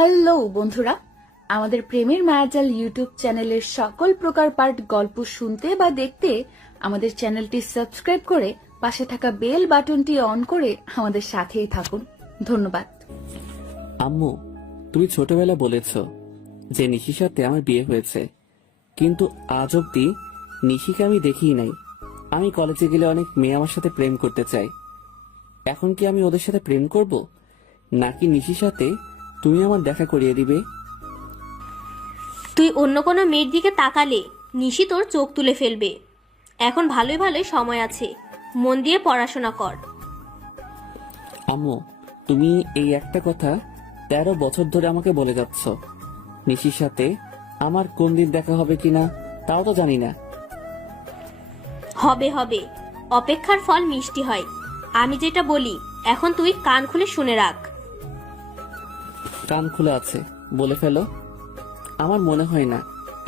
Hello বন্ধুরা, আমাদের প্রেমের মায়াজাল ইউটিউব চ্যানেলের সকল প্রকার পার্ট গল্প শুনতে বা দেখতে আমাদের চ্যানেলটি সাবস্ক্রাইব করে পাশে থাকা বেল বাটনটি অন করে আমাদের সাথেই থাকুন। ধন্যবাদ। আম্মু, তুমি ছোটবেলা বলেছ যে নিশির সাথে আমার বিয়ে হয়েছে, কিন্তু আজ অব্দি নিশিকে আমি দেখিই নাই। আমি কলেজে গেলে অনেক মেয়ে আমার সাথে প্রেম করতে চাই। এখন কি আমি ওদের সাথে প্রেম করব, নাকি নিশির সাথে তুমি আমার দেখা করিয়ে দিবে? তুই অন্য কোনো মেয়ের দিকে তাকালে নিশি তোর চোখ তুলে ফেলবে। এখন ভালোই ভালোই সময় আছে, মন দিয়ে পড়াশোনা কর। আম্মু, তুমি এই একটা কথা 13 বছর ধরে আমাকে বলে যাচ্ছ। নিশির সাথে আমার কোন দিন দেখা হবে কিনা তাও তো জানি না। হবে হবে, অপেক্ষার ফল মিষ্টি হয়। আমি যেটা বলি এখন তুই কান খুলে শুনে রাখ। কান খোলা আছে, বলে ফেলো। আমার মনে হয় না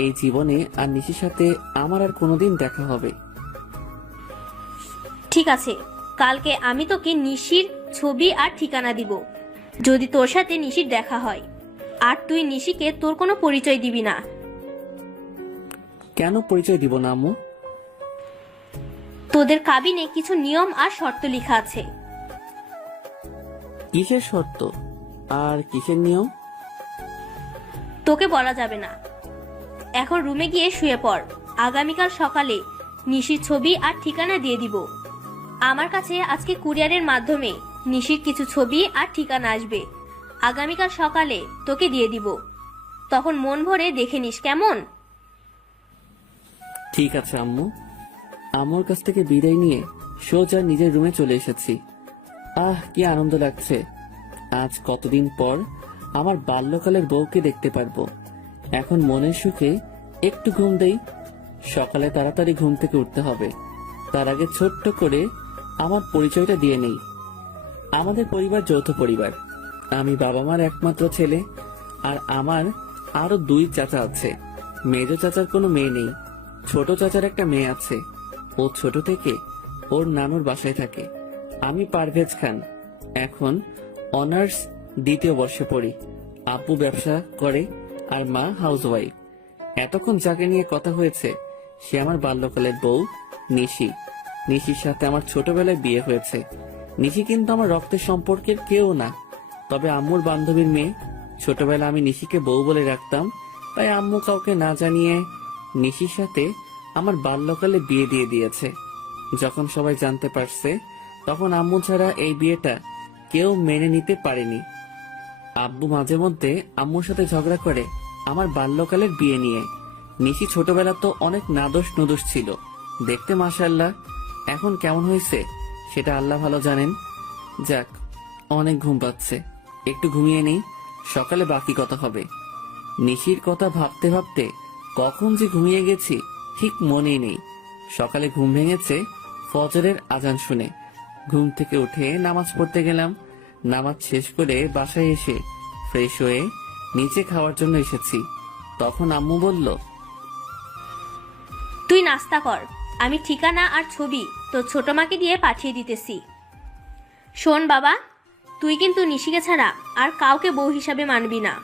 এই জীবনে আর নিশির সাথে আমার আর কোনোদিন দেখা হবে। ঠিক আছে, কালকে আমি তোকে নিশির ছবি আর ঠিকানা দিব। যদি তোর সাথে নিশির দেখা হয়, আর তুই নিশিকে তোর কোনো পরিচয় দিবি না। কেন পরিচয় দিব না আম্মু? তোদের কাবিনে কিছু নিয়ম আর শর্ত লেখা আছে। কিসের শর্ত আর কিসের নিয়ম? তোকে বলা যাবে না। এখন রুমে গিয়ে শুয়ে পড়। আগামীকাল সকালে নিশির ছবি আর ঠিকানা দিয়ে দিব। আমার কাছে আজকে কুরিয়ারের মাধ্যমে নিশির কিছু ছবি আর ঠিকানা আসবে। আগামীকাল সকালে তোকে দিয়ে দিব, তখন মন ভরে দেখে নিস, কেমন? ঠিক আছে আম্মু। আম্মুর কাছ থেকে বিদায় নিয়ে সোজা নিজের রুমে চলে এসেছি। কি আনন্দ লাগছে। আজ কতদিন পর আমার বাল্যকালের বউকে দেখতে পারবো। এখন মনের সুখে একটু ঘুম দেই। সকালে তাড়াতাড়ি ঘুম থেকে উঠতে হবে। তার আগে ছোট্ট করে আমার পরিচয়টা দিয়ে নেই। আমাদের পরিবার যৌথ পরিবার। আমি বাবা মার একমাত্র ছেলে, আর আমার আরো 2 চাচা আছে। মেজো চাচার কোনো মেয়ে নেই, ছোট চাচার একটা মেয়ে আছে। ও ছোট থেকে ওর নানুর বাসায় থাকে। আমি পারভেজ খান, এখন অনার্স 2য় বর্ষে পড়ি। আব্বু ব্যবসা করে আর মা হাউসওয়াইফ। এতক্ষণ যাকে নিয়ে কথা হয়েছে সে আমার বাল্যকালের বউ নিশি। নিশির সাথে আমার ছোটবেলায় বিয়ে হয়েছে। নিশি কিন্তু আমার রক্তের সম্পর্কের কেউ না, তবে আম্মুর বান্ধবীর মেয়ে। ছোটবেলা আমি নিশিকে বউ বলে রাখতাম, তাই আম্মু কাউকে না জানিয়ে নিশির সাথে আমার বাল্যকালে বিয়ে দিয়ে দিয়েছে। যখন সবাই জানতে পারছে, তখন আম্মু ছাড়া এই বিয়েটা কেউ মেনে নিতে পারেনি। আব্বু মাঝে মধ্যে আম্মুর সাথে ঝগড়া করে আমার বাল্যকালের বিয়ে নিয়ে। নিশি ছোটবেলা তো অনেক নাদোষ নুদোষ ছিল, দেখতে মাশাআল্লাহ। এখন কেমন হয়েছে সেটা আল্লাহ ভালো জানেন। যাক, অনেক ঘুম পাচ্ছে, একটু ঘুমিয়ে নেই, সকালে বাকি কথা হবে। নিশির কথা ভাবতে ভাবতে কখন যে ঘুমিয়ে গেছি ঠিক মনেই নেই। সকালে ঘুম ভেঙেছে ফজরের আজান শুনে। ঘুম থেকে উঠে নামাজ পড়তে গেলাম। নামাজ শেষ করে বাসায় এসে ফ্রেশ হয়ে নিচে খাওয়ার জন্য এসেছি। তখন আম্মু বলল, তুই নাস্তা কর, আমি ঠিকানা আর ছবি তোর ছোট মাকে দিয়ে পাঠিয়ে দিতেছি। শোন বাবা, তুই কিন্তু নিশিকে ছাড়া আর কাউকে বউ হিসাবে মানবি না।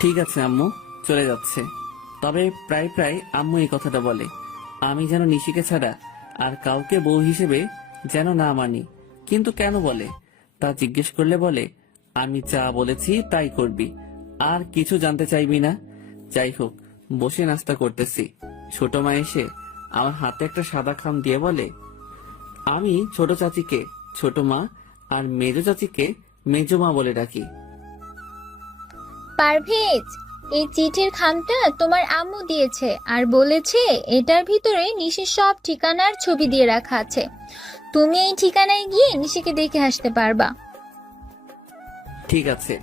ঠিক আছে আম্মু, চলে যাচ্ছে। তবে প্রায় প্রায় আম্মু এই কথাটা বলে, আমি যেন নিশিকে ছাড়া আর কাউকে বউ হিসেবে যেন না মানি। কিন্তু কেন বলে তা জিজ্ঞেস করলে বলে, আমি যা বলেছি তাই করবি, আর কিছু জানতে চাইবি না। যাই হোক, বসে নাস্তা করতেছি। ছোট মা এসে আমার হাতে একটা সাদা খাম দিয়ে বলে, আমি ছোট চাচিকে ছোট মা আর মেজো চাচিকে মেজো মা বলে ডাকি। পারভেজ, এই চিঠির খামটা তোমার আম্মু দিয়েছে আর বলেছে এটার ভিতরে নিশির সব ঠিকানার ছবি দিয়ে রাখা আছে। তুমি এই ঠিকানায় গিয়ে নিশিকে দেখে আসতে পারবা। ঠিক আছে।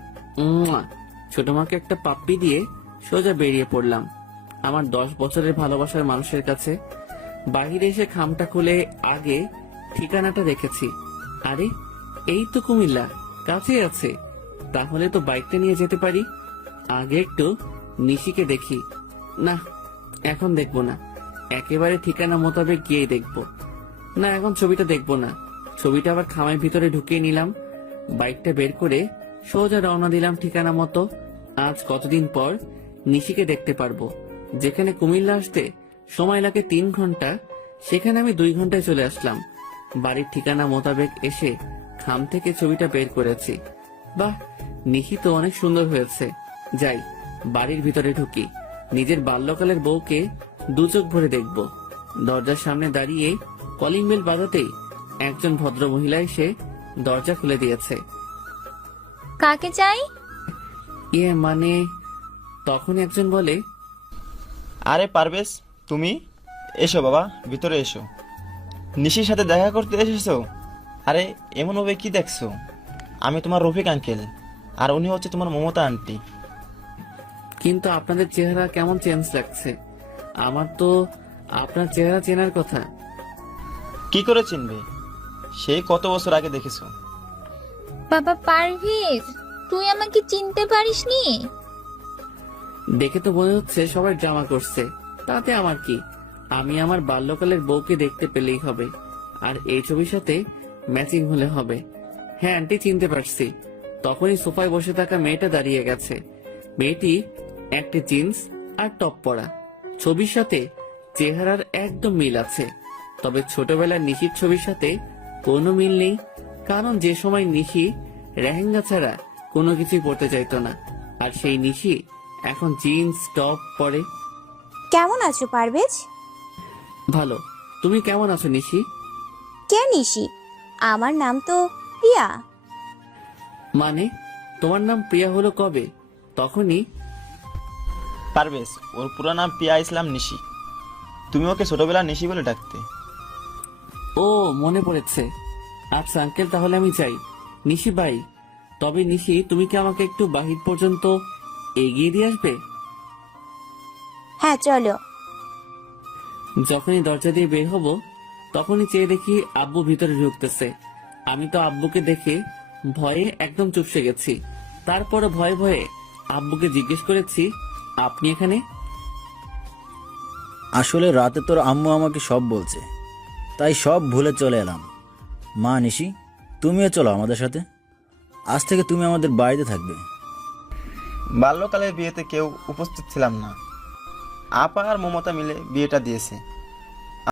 ছোট মাকে একটা পাপ্পি দিয়ে সোজা বেরিয়ে পড়লাম আমার 10 বছরের ভালোবাসার মানুষের কাছে। বাহিরে এসে খামটা খুলে আগে ঠিকানাটা দেখেছি। আরে, এই তো কুমিল্লা, কাছে আছে। তাহলে তো বাইকটা নিয়ে যেতে পারি। আগে একটু নিশিকে দেখি। না, এখন দেখবো না, একেবারে ঠিকানা মোতাবেক গিয়েই দেখবো। না, এখন ছবিটা দেখবো না। ছবিটা আবার খামের ভিতরে ঢুকিয়ে নিলাম। বাইকটা বের করে সোজা রওনা দিলাম ঠিকানা মতো। আজ কতদিন পর নিশিকে দেখতে পারবো। যেখানে কুমিল্লা আসতে সময় লাগে 3 ঘন্টা, সেখানে আমি 2 ঘন্টায় চলে আসলাম। বাড়ির ঠিকানা মোতাবেক এসে খাম থেকে ছবিটা বের করেছি। বাহ, নিশি তো অনেক সুন্দর হয়েছে। যাই, বাড়ির ভিতরে ঢুকি। নিজের বাল্যকালের বউকে 2 চোখ ভরে দেখব। দরজার সামনে দাঁড়িয়ে কলিং বেল বাজাতেই একজন ভদ্র মহিলা এসে দরজা খুলে দিয়েছে। কাকে চাই? মানে তখন একজন বলে, আরে পারভেজ, তুমি এসো বাবা, ভিতরে এসো। নিশির সাথে দেখা করতে এসেছো? আরে এমন ভাবে কি দেখছো? আমি তোমার রফিক আঙ্কেল, আর উনি হচ্ছে তোমার মমতা আন্টি। কিন্তু আপনাদের চেহারা কেমন চেঞ্জ লাগছে। আমার তো আপনার চেহারা চেনার কথা। কি করে চিনবে? সেই কত বছর আগে দেখেছো। বাবা পারভেজ, তুই আমাকে চিনতে পারিসনি? দেখে তো মনে হচ্ছে সবাই ড্রামা করছে, তাতে আমার কি? আমি আমার বাল্যকালের বউকে দেখতে পেলেই হবে, আর এই ছবির সাথে ম্যাচিং হলে হবে। হ্যাঁ আন্টি, চিনতে পারছি। তখনই সোফায় বসে থাকা মেয়েটা দাঁড়িয়ে গেছে। মেয়েটি একটা জিন্স আর টপ পরা। ছবির সাথে চেহারার একদম মিল আছে, তবে ছোটবেলার নিশির ছবির সাথে কোনো মিল নেই। কারণ যে সময় নিশি লেহেঙ্গা ছাড়া কোনো কিছুই পরতে চাইতো না, আর সেই নিশি এখন জিন্স টপ পরে। কেমন আছো পারভেজ? ভালো, তুমি কেমন আছো নিশি? কে নিশি? আমার নাম তো প্রিয়া। মানে তোমার নাম প্রিয়া হলো কবে? তখনই পারভেজ, ওর পুরো নাম পিয়া ইসলাম নিশি। তুমি ওকে ছোটবেলা নিশি বলে ডাকতে। ও মনে পড়েছে। আচ্ছা আঙ্কেল, তাহলে আমি যাই। নিশি বাই। তবে নিশি, তুমি কি আমাকে একটু বাহির পর্যন্ত এগিয়ে দিয়ে আসবে? হ্যাঁ চলো। যখনই দরজা দিয়ে বের হব তখনই চেয়ে দেখি আব্বু ভিতরে ঢুকতেছে। আমি তো আব্বুকে দেখে ভয়ে একদম চুপসে গেছি। তারপরে ভয়ে ভয়ে আব্বুকে জিজ্ঞেস করেছি, আপনি এখানে? আসলে রাতে তোর আম্মু আমাকে সব বলছে, তাই সব ভুলে চলে এলাম। মা নিশি, তুমিও চলো আমাদের সাথে। আজ থেকে তুমি আমাদের বাড়িতে থাকবে। বাল্যকালের বিয়েতে কেউ উপস্থিত ছিলাম না। আপা আর মমতা মিলে বিয়েটা দিয়েছে।